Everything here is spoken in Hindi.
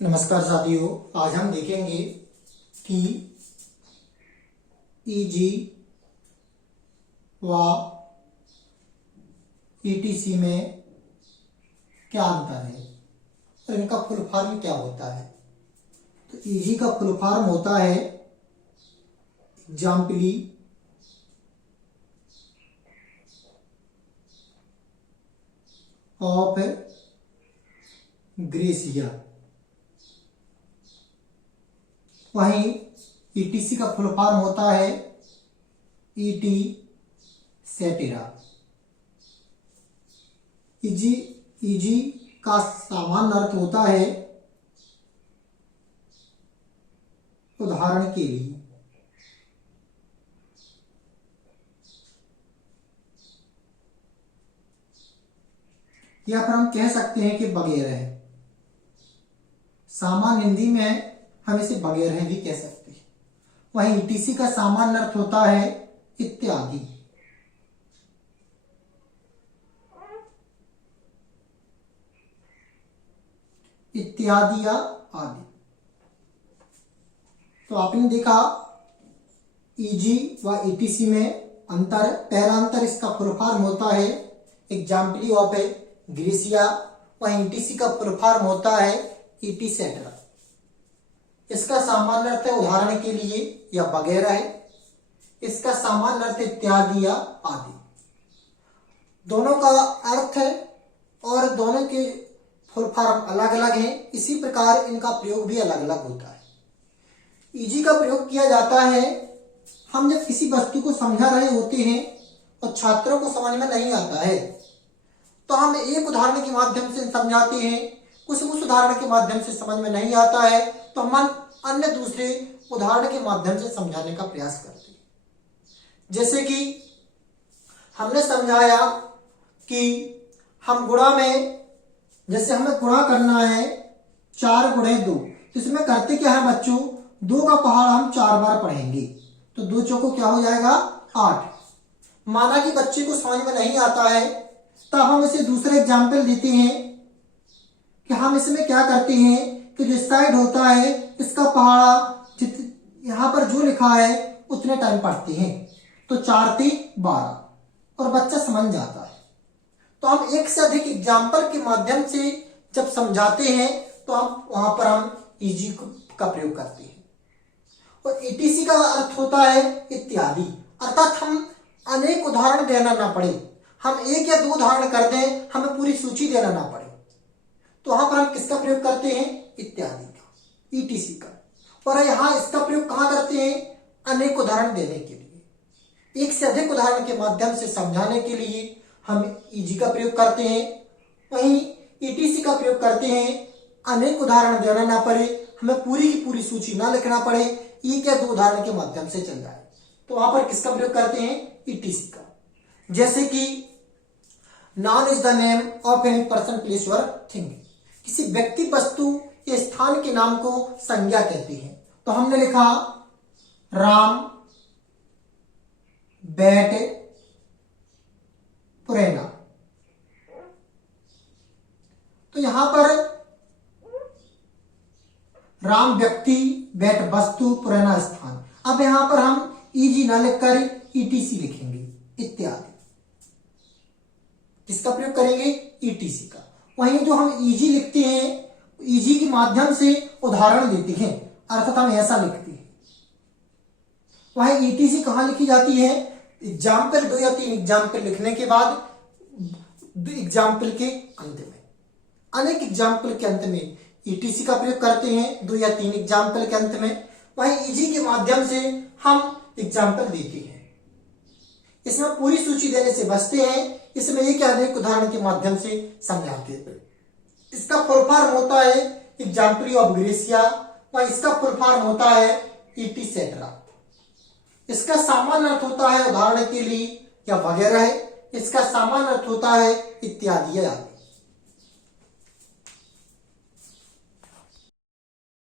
नमस्कार साथियों, आज हम देखेंगे कि ईजी व ईटीसी में क्या अंतर है और इनका फुल फॉर्म क्या होता है। तो ईजी का फुल फॉर्म होता है एग्जाम्पली ऑफ ग्रेसिया। वहीं ईटीसी का फुल फॉर्म होता है ईटी सेटेरा। ईजी का सामान्य अर्थ होता है उदाहरण के लिए। या फिर हम कह सकते हैं कि बगैर। सामान्य हिंदी में हम इसे बगैर भी कह सकते हैं। वहीं ईटीसी का सामान्य अर्थ होता है इत्यादि। इत्यादि या आदि। तो आपने देखा ईजी व ईटीसी में अंतर। पहला अंतर, इसका फुल फॉर्म होता है एग्जाम्पली ऑफ ग्रेसिया। वहीं ईटीसी का फुल फॉर्म होता है ईटी सेटेरा। इसका सामान्य अर्थ है उदाहरण के लिए या वगैरह है। इसका सामान्य अर्थ इत्यादि या आदि। दोनों का अर्थ है और दोनों के फुल फॉर्म अलग अलग हैं। इसी प्रकार इनका प्रयोग भी अलग अलग होता है। ईजी का प्रयोग किया जाता है हम जब किसी वस्तु को समझा रहे होते हैं और छात्रों को समझ में नहीं आता है तो हम एक उदाहरण के माध्यम से समझाते हैं। उस उदाहरण के माध्यम से समझ में नहीं आता है तो हम अन्य दूसरे उदाहरण के माध्यम से समझाने का प्रयास करते हैं। जैसे कि हमने समझाया कि हम गुणा में, जैसे हमें गुणा करना है 4 गुणे 2, तो इसमें करते क्या है बच्चों, 2 का पहाड़ हम 4 बार पढ़ेंगे तो 2 चौको क्या हो जाएगा 8। माना कि बच्चे को समझ में नहीं आता है तब हम इसे दूसरा एग्जाम्पल देते हैं कि हम इसमें क्या करते हैं कि जो साइड होता है इसका पहाड़ा यहां पर जो लिखा है उतने टाइम पढ़ते हैं। तो 4 3 12 और बच्चा समझ जाता है। तो हम एक से अधिक एग्जाम्पल के माध्यम से जब समझाते हैं तो हम ईजी का प्रयोग करते हैं। और ईटीसी का अर्थ होता है इत्यादि, अर्थात हम अनेक उदाहरण देना ना पड़े। हम 1 या 2 उदाहरण कर दें, हमें पूरी सूची देना ना पड़े। तो वहां पर हम किसका प्रयोग करते हैं, इत्यादि का, ईटीसी का। और यहां इसका प्रयोग कहां करते हैं, अनेक उदाहरण देने के लिए, एक से अधिक उदाहरण के माध्यम से समझाने के लिए हम ईजी का प्रयोग करते हैं। वहीं ईटीसी का प्रयोग करते हैं अनेक उदाहरण देना ना पड़े, हमें पूरी की पूरी सूची ना लिखना पड़े, 1 या 2 उदाहरण के माध्यम से चल जाए। तो वहां पर किसका प्रयोग करते हैं, ईटीसी का। जैसे कि noun is the name of any person place और थिंग। किसी व्यक्ति, वस्तु या स्थान के नाम को संज्ञा कहते हैं। तो हमने लिखा राम बैट पुरैना। तो यहां पर राम व्यक्ति, बैट वस्तु, पुरैना स्थान। अब यहां पर हम ईजी ना लिखकर ईटीसी लिखेंगे, इत्यादि। किसका प्रयोग करेंगे, ईटीसी का। वहीं जो हम ईजी लिखते हैं, ईजी के माध्यम से उदाहरण देते हैं, अर्थात हम ऐसा लिखते हैं। वहीं ईटीसी कहां लिखी जाती है, एग्जाम्पल 2 या 3 एग्जाम्पल लिखने के बाद एग्जाम्पल के अंत में, अनेक एग्जाम्पल के अंत में ईटीसी का प्रयोग करते हैं, 2 या 3 एग्जाम्पल के अंत में। वहीं ईजी के माध्यम से हम एग्जाम्पल देते हैं। इसमें पूरी सूची देने से बचते हैं, इसमें एक या अनेक उदाहरण के माध्यम से समझाते हैं। इसका फुल फॉर्म होता है एग्जाम्पली ऑफ ग्रेसिया व इसका फुल फॉर्म होता है ईटी सेटेरा। इसका सामान्य अर्थ होता है उदाहरण के लिए या वगैरह है। इसका सामान्य अर्थ होता है इत्यादि।